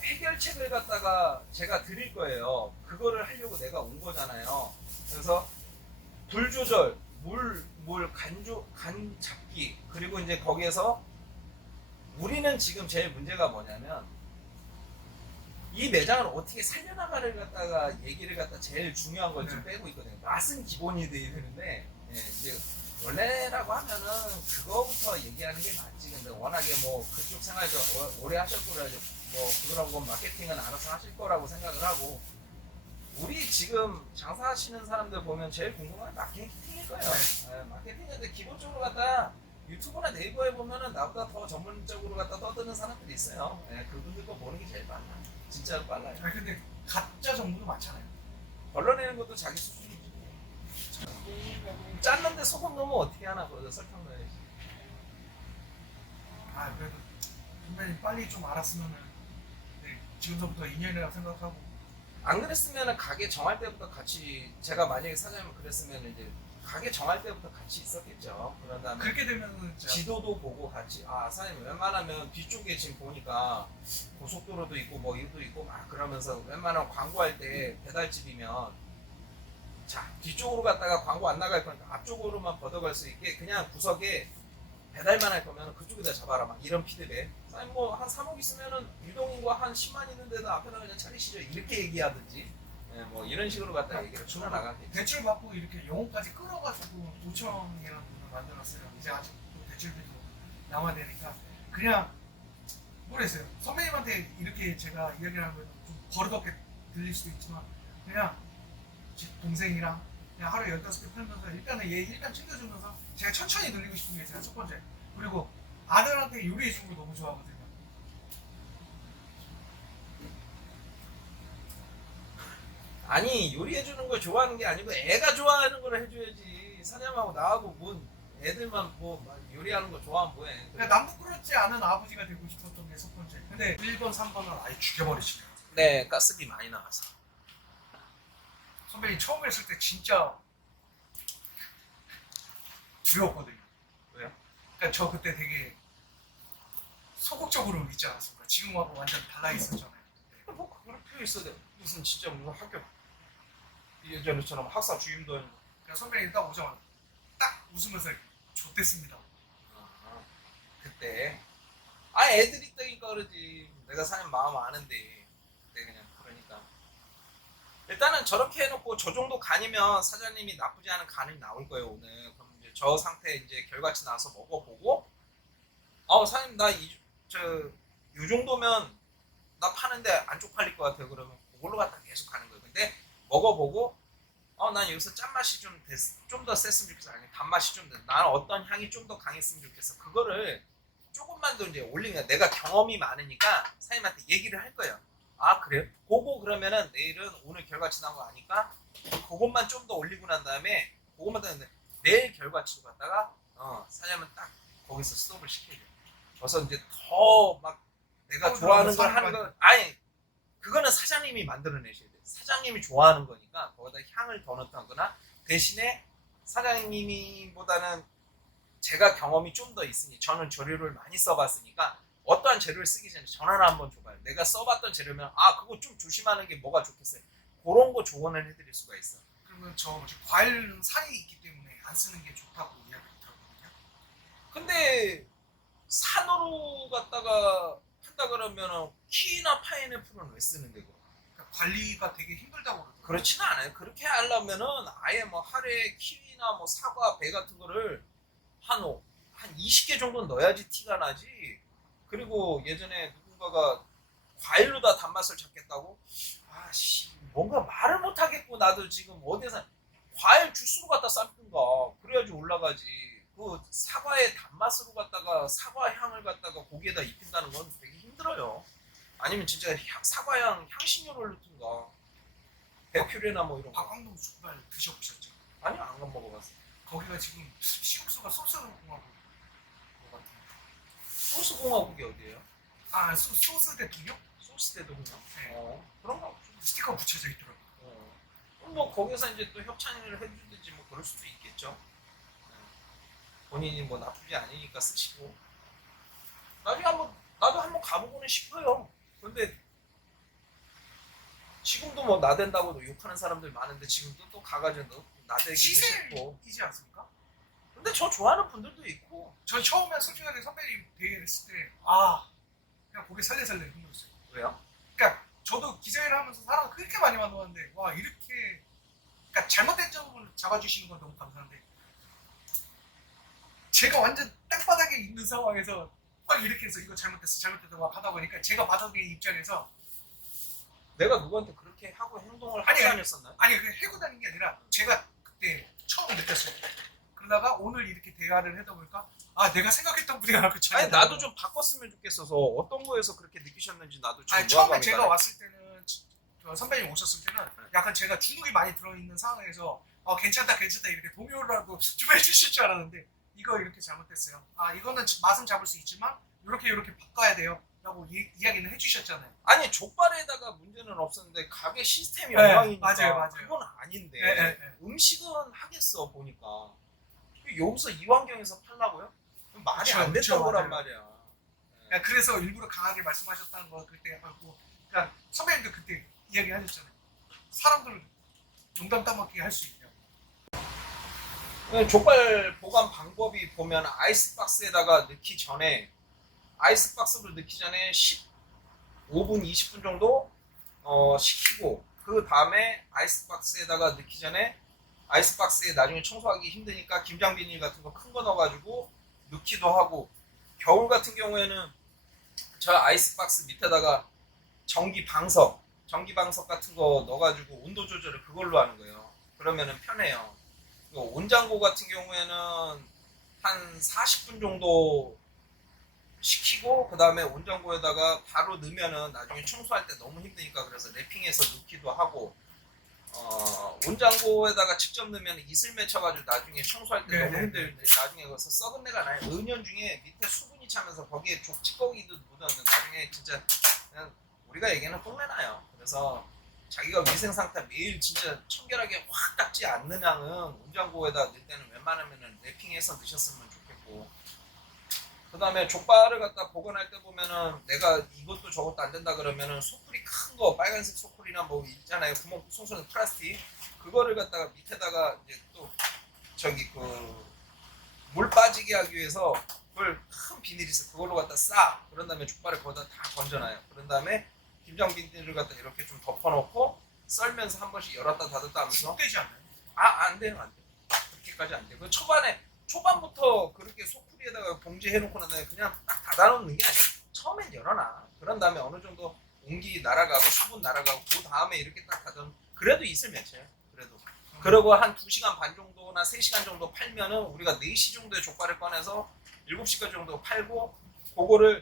해결책을 갖다가 제가 드릴 거예요. 그거를 하려고 내가 온 거잖아요. 그래서 불 조절, 간 잡기 그리고 이제 거기에서 우리는 지금 제일 문제가 뭐냐면 이 매장을 어떻게 살려나가를 갖다가 얘기를 갖다 제일 중요한 걸 좀 빼고 있거든요. 맛은 기본이 돼야 되는데 이제 원래라고 하면은 그거부터 얘기하는 게 맞지. 근데 워낙에 뭐 그쪽 생활도 오래 하셨고 그래가지고 뭐 그런 건 마케팅은 알아서 하실 거라고 생각을 하고 우리 지금 장사하시는 사람들 보면 제일 궁금한 게 마케팅일 거예요. 마케팅인데 기본적으로 갖다 유튜브나 네이버에 보면은 나보다 더 전문적으로 갖다 떠드는 사람들이 있어요. 그분들 거 보는 게 제일 빨라. 진짜로 빨라요. 아니 근데 가짜 정보도 많잖아요. 걸러내는 것도 자기 수준이지. 짰는데 소금 넣으면 어떻게 하나 그러죠. 설탕 넣어야지. 아 그래도 선배님 빨리 좀 알았으면은 네, 지금서부터 인연이라고 생각하고 안 그랬으면 가게 정할 때부터 같이 제가 만약에 사장님 그랬으면 이제 가게 정할 때부터 같이 있었겠죠. 그런 다음에 그렇게 되면은 진짜 지도도 보고 같이 사장님 웬만하면 뒤쪽에 지금 보니까 고속도로도 있고 뭐 이것도 있고 막 그러면서 웬만하면 광고할 때 배달집이면 자 뒤쪽으로 갔다가 광고 안 나갈 거니까 앞쪽으로만 걷어갈 수 있게 그냥 구석에 배달만 할 거면 그쪽에다 잡아라 막 이런 피드백. 사장님 뭐 한 3억 있으면은 유동인구가 한 10만 있는데도 앞에다 그냥 차리시죠 이렇게 얘기하든지 뭐 이런 식으로 갖다 얘기를 풀어 나가겠죠. 대출 받고 이렇게 영혼까지 끌어가지고 5천이라는 돈을 만들었어요. 이제 아직 대출비도 남아야 되니까 그냥 모르겠어요. 선배님한테 이렇게 제가 이야기를 하는 건좀 버릇없게 들릴 수도 있지만 그냥 제 동생이랑 그냥 하루에 15개 팔면서 일단은 얘 일단 챙겨주면서 제가 천천히 늘리고 싶은 게 제가 첫 번째. 그리고 아들한테 요리해주는 거 너무 좋아하거든요. 아니 요리해주는 거 좋아하는 게 아니고 애가 좋아하는 걸 해줘야지. 사장님하고 나하고 뭔 애들만 뭐 요리하는 거 좋아하면 뭐해. 그러니까 남 부끄럽지 않은 아버지가 되고 싶었던 게 첫 번째. 근데 1번, 3번은 아예 죽여버리시네요. 네 가스비 많이 나와서. 선배님 처음 했을 때 진짜 두려웠거든요. 왜요? 그러니까 저 그때 되게 소극적으로 있지 않았습니까? 지금하고 완전 달라 있었잖아요. 네. 뭐 그럴 필요 있어야 돼. 무슨 진짜 무슨 학교 예전처럼 학사 주임도 그러니까 선배님 딱 오자마자 딱 웃으면서 좋댔습니다. 그때 애들이 있다니까 그러지. 내가 사장님 마음 아는데. 그때 그냥 그러니까 일단은 저렇게 해놓고 저 정도 간이면 사장님이 나쁘지 않은 간이 나올 거예요 오늘. 그럼 이제 저 상태 이제 결과치 나서 먹어보고 사장님 나 요 정도면 나 파는데 안 쪽팔릴 것 같아요. 그러면 그걸로 갖다 계속 가는 거예요. 근데 먹어보고 난 여기서 짠맛이 좀 더 셌으면 좋겠어. 아니 단맛이 좀 더. 나는 어떤 향이 좀 더 강했으면 좋겠어. 그거를 조금만 더 이제 올리면 내가 경험이 많으니까 사장님한테 얘기를 할 거예요. 아 그래요? 그거 그러면은 내일은 오늘 결과치 나온 거 아니까 그것만 좀 더 올리고 난 다음에 그것만 더 했는데 내일 결과치로 갖다가 사장님은 딱 거기서 스톱을 시켜줘. 그래서 이제 더 막 내가 좋아하는 걸 하는 거 아니 그거는 사장님이 만들어내셔야 돼. 사장님이 좋아하는 거니까 거기다 향을 더 넣다거나 대신에 사장님보다는 제가 경험이 좀 더 있으니 저는 재료를 많이 써봤으니까 어떠한 재료를 쓰기 전에 전화를 한번 줘봐요. 내가 써봤던 재료면 그거 좀 조심하는 게 뭐가 좋겠어요. 그런 거 조언을 해드릴 수가 있어. 그러면 저 과일은 살이 있기 때문에 안 쓰는 게 좋다고 이야기 들었거든요. 근데 산으로 갖다가 한다 그러면 키위나 파인애플은 왜 쓰는데 그거? 그러니까 관리가 되게 힘들다고 그러더라고요. 그렇지는 않아요. 그렇게 하려면은 아예 뭐 하루에 키위나 뭐 사과, 배 같은 거를 한 20개 정도는 넣어야지 티가 나지. 그리고 예전에 누군가가 과일로 다 단맛을 잡겠다고? 뭔가 말을 못 하겠고 나도 지금 어디서 과일 주스로 갖다 삶든가 그래야지 올라가지. 그 사과의 단맛으로 갖다가 사과 향을 갖다가 고기에다 입힌다는 건 되게 힘들어요. 아니면 진짜 사과향 향신료를 넣든가 배퓨레나 뭐 이런 거. 박광동 족발 드셔보셨죠? 아니 안 먹어봤어. 거기가 지금 시국수가 소스로 공하고 것 같아요. 소스 공화국이 어디예요? 소스 대통령? 소스 대통령? 네. 그런 거 없죠. 스티커 붙여져 있더라고요. 그럼 뭐 거기서 이제 또 협찬을 해주든지 뭐 그럴 수도 있겠죠. 본인이 뭐 나쁘지 않으니까 쓰시고. 나중에 나도 한번 가보고는 싶어요. 근데 지금도 뭐 나댄다고 욕하는 사람들 많은데 지금도 또 가가지고 나대기도 싫고. 시세이지 않습니까? 근데 저 좋아하는 분들도 있고. 전 처음에 솔직하게 선배님 대회를 했을 때 그냥 고개 살래살래 힘들었어요. 왜요? 그러니까 저도 기자일을 하면서 사람을 그렇게 많이 만나봤는데 이렇게 그러니까 잘못된 점을 잡아주시는 건 너무 감사한데 제가 완전 땅바닥에 있는 상황에서 막 이렇게 해서 이거 잘못됐어 막 하다 보니까 제가 바닥의 입장에서 내가 누구한테 그렇게 하고 행동을 하고 다녔었나요? 그 해고 다닌 게 아니라 제가 그때 처음 느꼈어요. 그러다가 오늘 이렇게 대화를 하다 보니까 내가 생각했던 분이 하나 아니 나도 좀 바꿨으면 좋겠어서 어떤 거에서 그렇게 느끼셨는지 나도 좀 처음에 제가 왔을 때는 선배님 오셨을 때는 약간 제가 주눅이 많이 들어있는 상황에서 괜찮다 이렇게 동요라도 좀 해주실 줄 알았는데 이거 이렇게 잘못됐어요. 이거는 맛은 잡을 수 있지만 이렇게 바꿔야 돼요 라고 이야기는 해주셨잖아요. 아니 족발에다가 문제는 없었는데 가게 시스템이 네, 엉망이니까 맞아요. 그건 아닌데 네. 음식은 하겠어 보니까 여기서 이 환경에서 팔라고요? 말이 안 됐던 거란 말이야. 그래서 일부러 강하게 말씀하셨다는 거 그때 하고 그러니까 선배님도 그때 이야기하셨잖아요. 사람들 농담 따먹게 할 수 있냐. 족발 보관 방법이 보면 아이스박스에다가 넣기 전에 아이스박스로 넣기 전에 15분 20분 정도 식히고 그 다음에 아이스박스에다가 넣기 전에 아이스박스에 나중에 청소하기 힘드니까 김장 비닐 같은 거 큰 거 넣어가지고 넣기도 하고 겨울 같은 경우에는 저 아이스박스 밑에다가 전기 방석 같은 거 넣어가지고 온도 조절을 그걸로 하는 거예요. 그러면은 편해요. 온장고 같은 경우에는 한 40분 정도 식히고 그 다음에 온장고에다가 바로 넣으면은 나중에 청소할 때 너무 힘드니까 그래서 랩핑해서 넣기도 하고 온장고에다가 직접 넣으면 이슬 맺혀가지고 나중에 청소할 때 너무 힘들는데 나중에 거기서 썩은 내가 나요. 은연 중에 밑에 수분이 차면서 거기에 족찌꺼기도 묻었는데 나중에 진짜 그냥 우리가 얘기하는 똥내 나요. 그래서 자기가 위생 상태 매일 진짜 청결하게 확 닦지 않는 양은 온장고에다 넣을 때는 웬만하면은 랩핑해서 넣으셨으면 좋겠고 그 다음에 족발을 갖다 보관할 때 보면은 내가 이것도 저것도 안 된다 그러면은 소쿠리 큰 거 빨간색 소쿠리나 뭐 있잖아요. 구멍 송송한 플라스틱 그거를 갖다가 밑에다가 이제 또 저기 그 물 빠지게 하기 위해서 그걸 큰 비닐이 있어 그걸로 갖다 싸. 그런 다음에 족발을 거기다 다 건져놔요. 그런 다음에 김장 비닐을 갖다 이렇게 좀 덮어놓고 썰면서 한 번씩 열었다 닫았다 하면서 되지 않나요? 안 돼요, 안 돼. 그렇게까지 안 돼. 그 초반부터 그렇게 소쿠리에다가 봉지해 놓고 난 다음에 그냥 딱 닫아놓는 게 아니야. 처음엔 열어놔. 그런 다음에 어느 정도 온기 날아가고 수분 날아가고 그 다음에 이렇게 딱 닫아. 그래도 있을 몇이에요. 그래도. 그리고 한 2시간 반 정도나 3시간 정도 팔면은 우리가 4시 정도에 족발을 꺼내서 7시까지 정도 팔고 그거를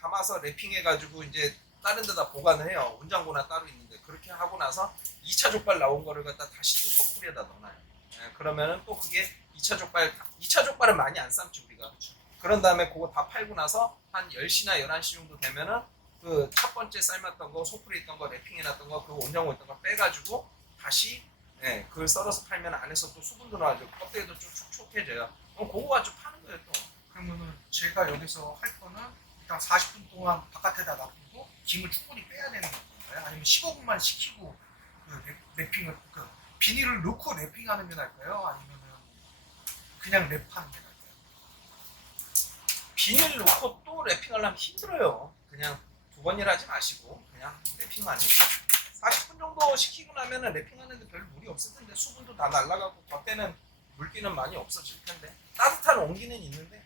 감아서 랩핑해가지고 이제 다른 데다 보관을 해요. 온장고나 따로 있는데 그렇게 하고 나서 2차 족발 나온 거를 갖다 다시 또 소쿠리에다 넣어놔요. 예, 그러면은 또 그게 2차 족발은 많이 안 삶지 우리가. 그런 다음에 그거 다 팔고 나서 한 10시나 11시 정도 되면은 그 첫 번째 삶았던 거 소쿠리 있던 거 랩핑해놨던 거 그거 온장고 있던 거 빼가지고 다시 그걸 썰어서 팔면 안에서 또 수분도 나와지고 껍데기도 좀 촉촉해져요. 그럼 그거 가지고 파는 거예요 또. 그러면은 제가 여기서 할 거는 일단 40분 동안 바깥에다 놔두고 김을 충분히 빼야 되는 건가요? 아니면 15분만 식히고 그 랩핑을 그 비닐을 넣고 랩핑하는 게 나을까요? 아니면은 그냥 랩하는 게 나을까요? 비닐 놓고 또 랩핑하려면 힘들어요. 그냥 두 번 일하지 마시고 그냥 랩핑만 해. 40분 정도 식히고 나면은 랩핑하는데 별 무리 없을 텐데 수분도 다 날아가고 겉에는 물기는 많이 없어질 텐데 따뜻한 온기는 있는데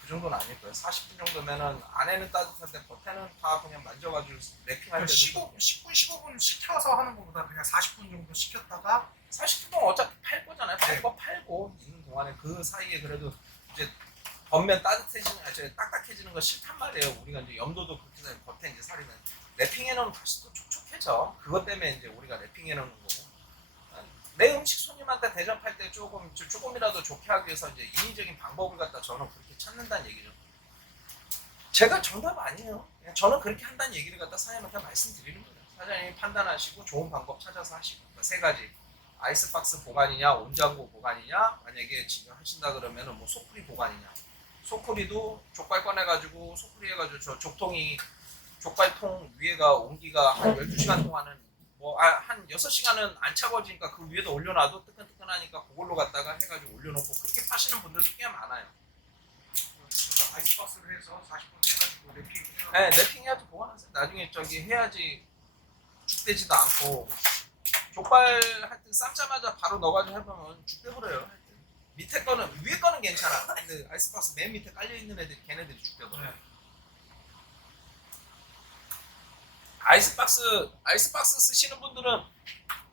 그 정도는 아닐 거예요. 40분 정도면은 안에는 따뜻한데 겉에는 다 그냥 만져가지고 랩핑할 때도 10분, 15분 식혀서 하는 것보다 그냥 40분 정도 식혔다가 40분 동안 어차피 팔 거잖아요. 네. 팔고 있는 동안에 그 사이에 그래도 이제 겉면 딱딱해지는 거 싫단 말이에요. 우리가 이제 염도도 그렇게 되면 겉에 이제 살이면 랩핑해 놓으면 다시 또 촉촉해져. 그것 때문에 이제 우리가 랩핑해 놓는 거고. 내 음식 손님한테 대접할 때 조금이라도 좋게 하기 위해서 이제 인위적인 방법을 갖다 저는 그렇게 찾는다는 얘기죠. 제가 정답 아니에요. 그냥 저는 그렇게 한다는 얘기를 갖다 사장님한테 말씀드리는 거예요. 사장님이 판단하시고 좋은 방법 찾아서 하시고. 그러니까 세 가지. 아이스박스 보관이냐, 온장고 보관이냐, 만약에 지금 하신다 그러면은 뭐 소쿠리 보관이냐. 소쿠리도 족발 꺼내가지고 소쿠리 해가지고 저 족발통 위에가 온기가 한 12시간 동안은 한 6시간은 안 차가워지니까 그 위에다 올려놔도 뜨끈뜨끈하니까 그걸로 갖다가 해가지고 올려놓고 그렇게 파시는 분들도 꽤 많아요. 그래서 아이스박스를 해서 40분 해가지고 랩핑을 해서 네, 랩핑해야지 보관하세요. 나중에 해야지 죽되지도 않고 족발 하여튼 삶자마자 바로 넣어가지고 해보면 죽대버려요. 하여튼 밑에 거는 위에 거는 괜찮아. 근데 아이스박스 맨 밑에 깔려 있는 애들이 걔네들이 죽대버려. 네. 아이스박스 쓰시는 분들은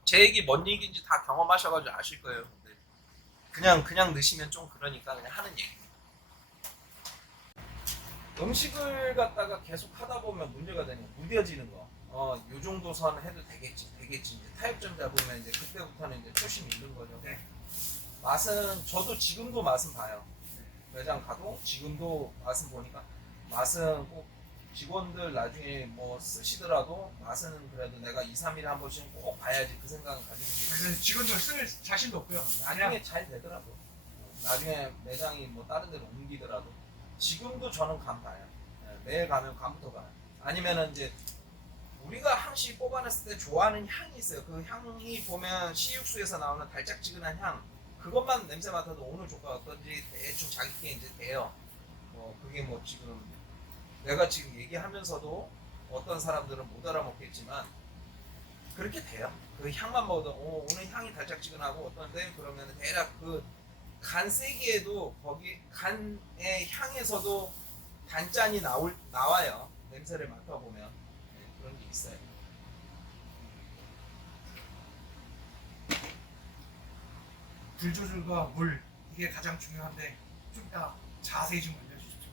제 얘기 뭔 얘기인지 다 경험하셔가지고 아실 거예요. 근데 그냥 넣으시면 좀 그러니까 그냥 하는 얘기입니다. 음식을 갖다가 계속 하다 보면 문제가 되는 거, 무뎌지는 거. 요 정도 선 해도 되겠지. 이제 타협점 잡으면 이제 그때부터는 이제 초심 잃는 거죠. 네. 맛은 저도 지금도 맛은 봐요. 매장 가도 지금도 맛은 보니까 맛은 꼭 직원들 나중에 뭐 쓰시더라도 맛은 그래도 내가 2, 3일에 한 번씩 꼭 봐야지 그 생각은 가지고 있어요. 그래서 직원들 쓸 자신도 없고요. 나중에 잘 되더라도 나중에 매장이 뭐 다른 데로 옮기더라도 지금도 저는 간 봐요. 매일 가면 간부터 봐요. 아니면은 이제 우리가 항시 뽑아냈을 때 좋아하는 향이 있어요. 그 향이 보면 씨육수에서 나오는 달짝지근한 향 그것만 냄새 맡아도 오늘 족발 어떤지 대충 자기께 이제 돼요. 그게 뭐 지금 내가 지금 얘기하면서도 어떤 사람들은 못 알아먹겠지만 그렇게 돼요. 그 향만 먹어도 오늘 향이 달짝지근하고 어떤데 그러면 대략 그 간 세기에도 거기 간의 향에서도 단짠이 나와요. 냄새를 맡아보면 그런 게 있어요. 불 조절과 물 이게 가장 중요한데 좀 이따 자세히 좀 알려주십시오.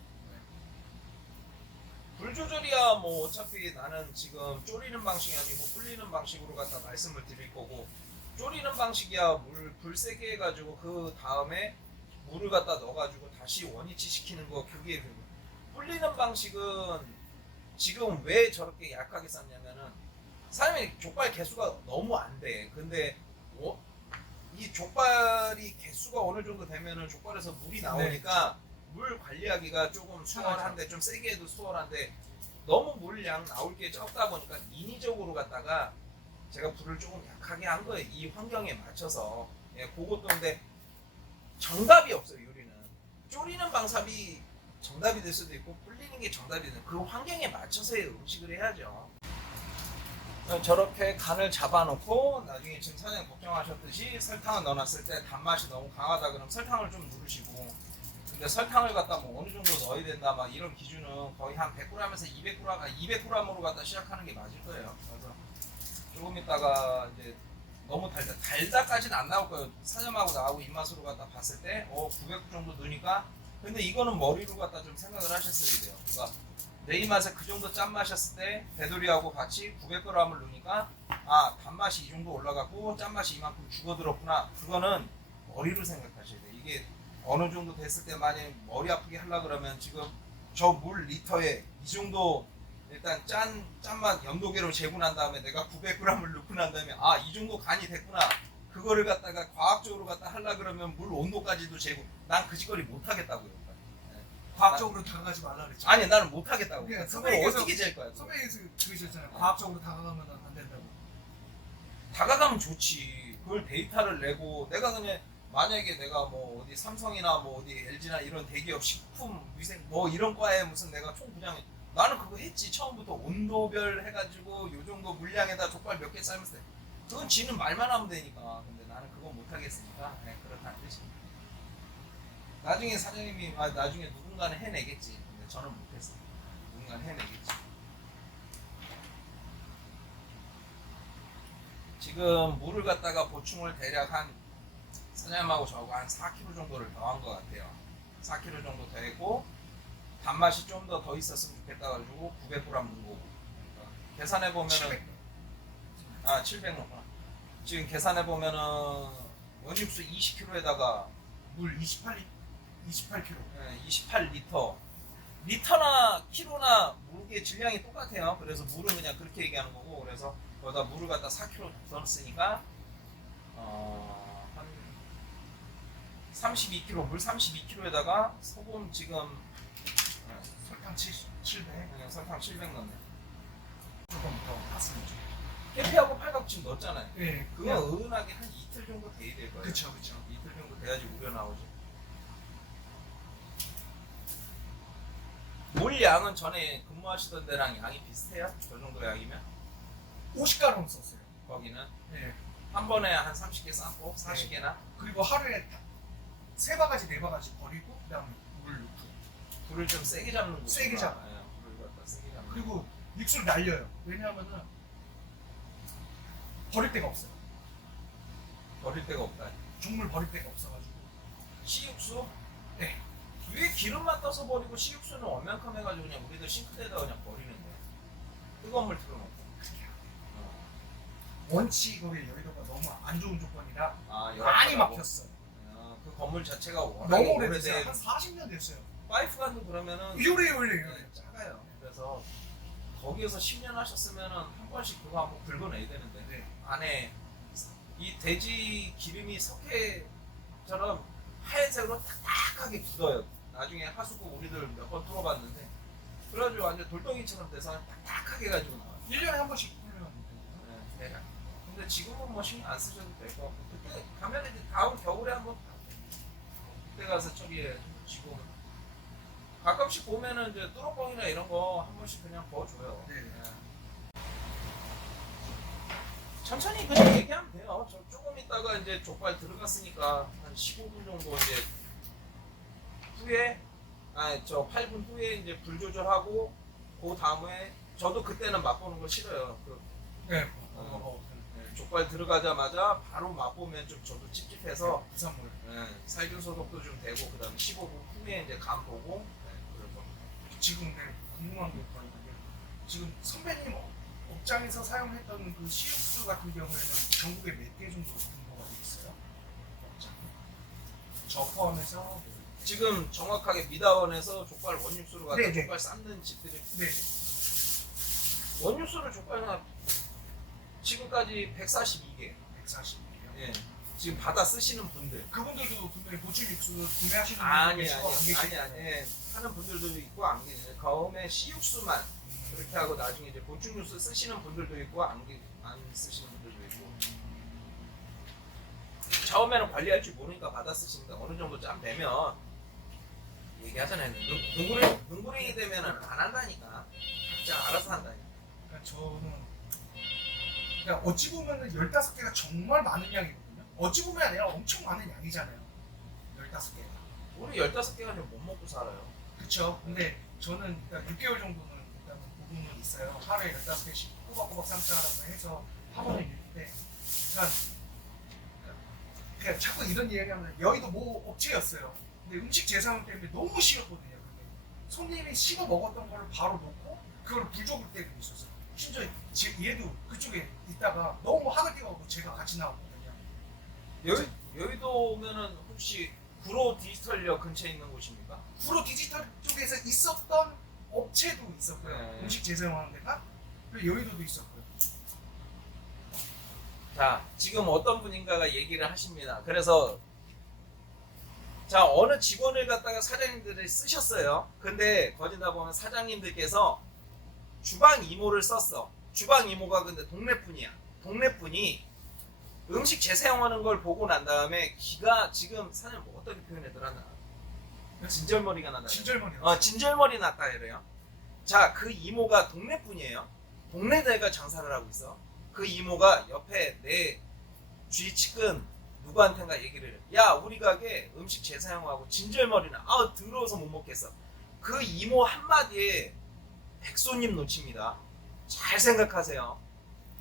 불 조절이야 뭐 어차피 나는 지금 졸이는 방식이 아니고 불리는 방식으로 갖다 말씀을 드릴 거고 졸이는 방식이야 불 세게 해가지고 그 다음에 물을 갖다 넣어가지고 다시 원위치 시키는 거 그게 불리는 방식은 지금 왜 저렇게 약하게 쌌냐면은 사람이 족발 개수가 너무 안 돼. 근데 이 족발이 개수가 어느 정도 되면은 족발에서 물이 나오니까 물 관리하기가 조금 수월한데 좀 세게 해도 수월한데 너무 물량 나올 게 적다 보니까 인위적으로 갖다가 제가 불을 조금 약하게 한 거예요. 이 환경에 맞춰서. 예, 그것도 근데 정답이 없어요. 요리는 졸이는 방법이 정답이 될 수도 있고 불리는 게 정답이 되는 그 환경에 맞춰서의 음식을 해야죠. 저렇게 간을 잡아놓고 나중에 지금 사장님 걱정하셨듯이 설탕을 넣어놨을 때 단맛이 너무 강하다 그러면 설탕을 좀 누르시고, 근데 설탕을 갖다 뭐 어느 정도 넣어야 된다 막 이런 기준은 거의 한 100g에서 200g으로 갖다 시작하는 게 맞을 거예요. 그래서 조금 있다가 이제 너무 달다까지는 안 나올 거예요. 사장님하고 나하고 입맛으로 갖다 봤을 때 900 정도 넣으니까, 근데 이거는 머리로 갖다 좀 생각을 하셨어야 돼요. 그러니까 내 입맛에 그 정도 짠맛이었을 때 배돌이하고 같이 900g을 넣으니까 아 단맛이 이 정도 올라갔고 짠맛이 이만큼 죽어들었구나. 그거는 머리로 생각하셔야 돼요. 이게 어느 정도 됐을 때 만약에 머리 아프게 하려고 그러면 지금 저 물 리터에 이 정도 일단 짠맛 염도계로 재고 난 다음에 내가 900g을 넣고 난 다음에 아 이 정도 간이 됐구나. 그거를 갖다가 과학적으로 갖다 하려고 그러면 물 온도까지도 재고 난 그 짓거리 못 하겠다고요. 과학적으로 다가가지 말라 그랬죠. 아니 나는 못 하겠다고. 그러니까 그걸 선배님께서- 어떻게 잴 거야? 그거? 선배님께서 그러셨잖아요. 과학적으로 다가가면 안 된다고. 다가가면 좋지. 그걸 데이터를 내고 내가 그냥 만약에 내가 뭐 어디 삼성이나 뭐 어디 LG나 이런 대기업 식품 위생 뭐 이런 과에 무슨 내가 총부장 나는 그거 했지. 처음부터 온도별 해가지고 요 정도 물량에다 족발 몇 개 삶았을 때 그건 지는 말만 하면 되니까. 근데 나는 그건 못 하겠으니까 네, 그렇다는 뜻입니다. 나중에 사장님이 나중에 누군가는 해내겠지. 근데 저는 못했어요. 누군가는 해내겠지. 지금 물을 갖다가 보충을 대략 한 사장님하고 저하고 한 4kg 정도를 더한 것 같아요. 4kg 정도 더 했고 단맛이 좀 더 있었으면 좋겠다 가지고 900g 넣은 거고. 그러니까 계산해 보면은 700 넣구나. 지금 계산해 보면은 원육수 20kg에다가 물 28kg. 28리터. 리터나 키로나 물의 질량이 똑같아요. 그래서 물은 그냥 그렇게 얘기하는 거고, 그래서 거기다 물을 갖다 4kg 더 넣었으니까 한 32kg, 물 32kg에다가 소금 지금 설탕 700. 그냥 설탕 700 넣네. 조금 더 봤으면 좋겠어요. 깨피하고 팔각 지금 넣었잖아요. 네, 그거 은은하게 한 이틀 정도 돼야 될 거예요. 그쵸. 이틀 정도 돼야지 우려 나오지. 물량은 전에 근무하시던 데랑 양이 비슷해요? 저 정도 양이면? 50가론 썼어요. 거기는 네. 한 번에 한 30개 쌓고 40개나 그리고 하루에 3바가지 4바가지 버리고 그다음에 물 넣고. 불을 좀 세게 잡는 거죠. 세게 잡아. 불을 갖다 세게 잡는 거. 그리고 육수를 날려요. 왜냐하면은 버릴 데가 없어요. 버릴 데가 없다. 종물 버릴 데가 없어가지고. 시육수? 네. 왜 기름만 떠서 버리고 시육수는 얼만큼 해가지고 그냥 우리들 싱크대에다 그냥 버리는데 뜨거운 물 틀어놓고. 원칙으로의 여의도가 너무 안 좋은 조건이라 많이 열악하다고? 막혔어요. 그 건물 자체가 너무 워낙에 오래됐어요. 오래된 한 40년 됐어요. 파이프관도 그러면은 요래요. 네, 작아요. 그래서 거기에서 10년 하셨으면은 한 번씩 그거 한번 긁어내야 되는데 네. 안에 이 돼지 기름이 석회처럼 하얀색으로 탁탁하게 굳어요. 나중에 하수구 우리들 몇 번 뚫어봤는데 그래가지고 완전 돌덩이처럼 돼서 딱딱하게 해가지고 나와요. 1년에 한 번씩 뿌리면 돼요. 네, 대략. 근데 지금은 뭐 신경 안 쓰셔도 될 것 같고 그때 가면 이제 다음 겨울에 한번 그때 가서 저기 지금 가끔씩 보면은 이제 뚜러뻥이나 이런 거 한 번씩 그냥 부어줘요. 네. 천천히 그냥 얘기하면 돼요. 저 조금 있다가 이제 족발 들어갔으니까 한 15분 정도 이제 후에 저 8분 후에 이제 불 조절하고 그 다음에 저도 그때는 맛보는 거 싫어요. 네. 족발 들어가자마자 바로 맛보면 좀 저도 찝찝해서 부산물. 살균 소독도 좀 되고 그다음에 15분 후에 이제 간 보고 그럴 겁니다. 지금 궁금한 게 있거든요. 지금 선배님 업장에서 사용했던 그 시육수 같은 경우에는 전국에 몇 개 정도 근거가 돼 있어요? 업장에? 저 포함해서 지금 정확하게 미다원에서 족발 원육수로 갖다 네, 네. 족발 삶는 집들이 네. 원육수를 족발은 지금까지 142개. 140개요. 예. 지금 받아 쓰시는 분들. 그분들도 분명히 보충 육수 구매하시는 분들 아니 계시고 안 계시고. 예. 하는 분들도 있고 안 계시네. 처음에 씨육수만 그렇게 하고 나중에 이제 보충 육수 쓰시는 분들도 있고 안 쓰시는 분들도 있고. 처음에는 관리할 줄 모르니까 받아 쓰시는데 어느 정도 짬 되면 얘기하잖아요. 능구렁이 되면은 안 한다니까. 각자 알아서 한다니까. 그러니까 저는 그러니까 어찌 보면은 15개가 정말 많은 양이거든요. 어찌 보면 아니라 엄청 많은 양이잖아요. 15개가. 우리 15개가 좀 못 먹고 살아요. 그쵸. 근데 저는 일단 6개월 정도는 일단 부분은 있어요. 하루에 15개씩 꼬박꼬박 삶자라고 해서 하루에 있는데 전 그냥 자꾸 이런 이야기하면 여의도 모 업체였어요. 근데 음식 재사용 때문에 너무 싫었거든요. 근데 손님이 씹어 먹었던 걸 바로 놓고 그걸 불족을 때리고 있었어요. 심지어 얘도 그쪽에 있다가 너무 화가 뛰어가고 제가 같이 나왔거든요. 여의도 오면은 혹시 구로 디지털역 근처에 있는 곳입니까? 구로 디지털 쪽에서 있었던 업체도 있었고요. 네. 음식 재사용하는 데가 그리고 여의도도 있었고요. 자, 지금 어떤 분인가가 얘기를 하십니다. 그래서 자, 어느 직원을 갖다가 사장님들이 쓰셨어요. 근데 거기다 보면 사장님들께서 주방 이모를 썼어. 주방 이모가 근데 동네분이야. 동네분이 음식 재사용하는 걸 보고 난 다음에 기가 지금 사장님 뭐 어떻게 표현했더라? 진절머리가 난다. 진절머리. 진절머리 났다 이래요. 자, 그 이모가 동네분이에요. 동네 내가 장사를 하고 있어. 그 이모가 옆에 내 주위 측근 누구한테인가 얘기를 해. 야, 우리 가게 음식 재사용하고 진절머리나 더러워서 못 먹겠어. 그 이모 한마디에 100손님 놓칩니다. 잘 생각하세요.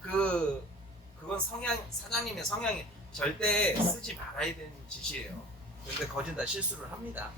그건 사장님의 성향이 절대 쓰지 말아야 되는 짓이에요. 근데 거진 다 실수를 합니다.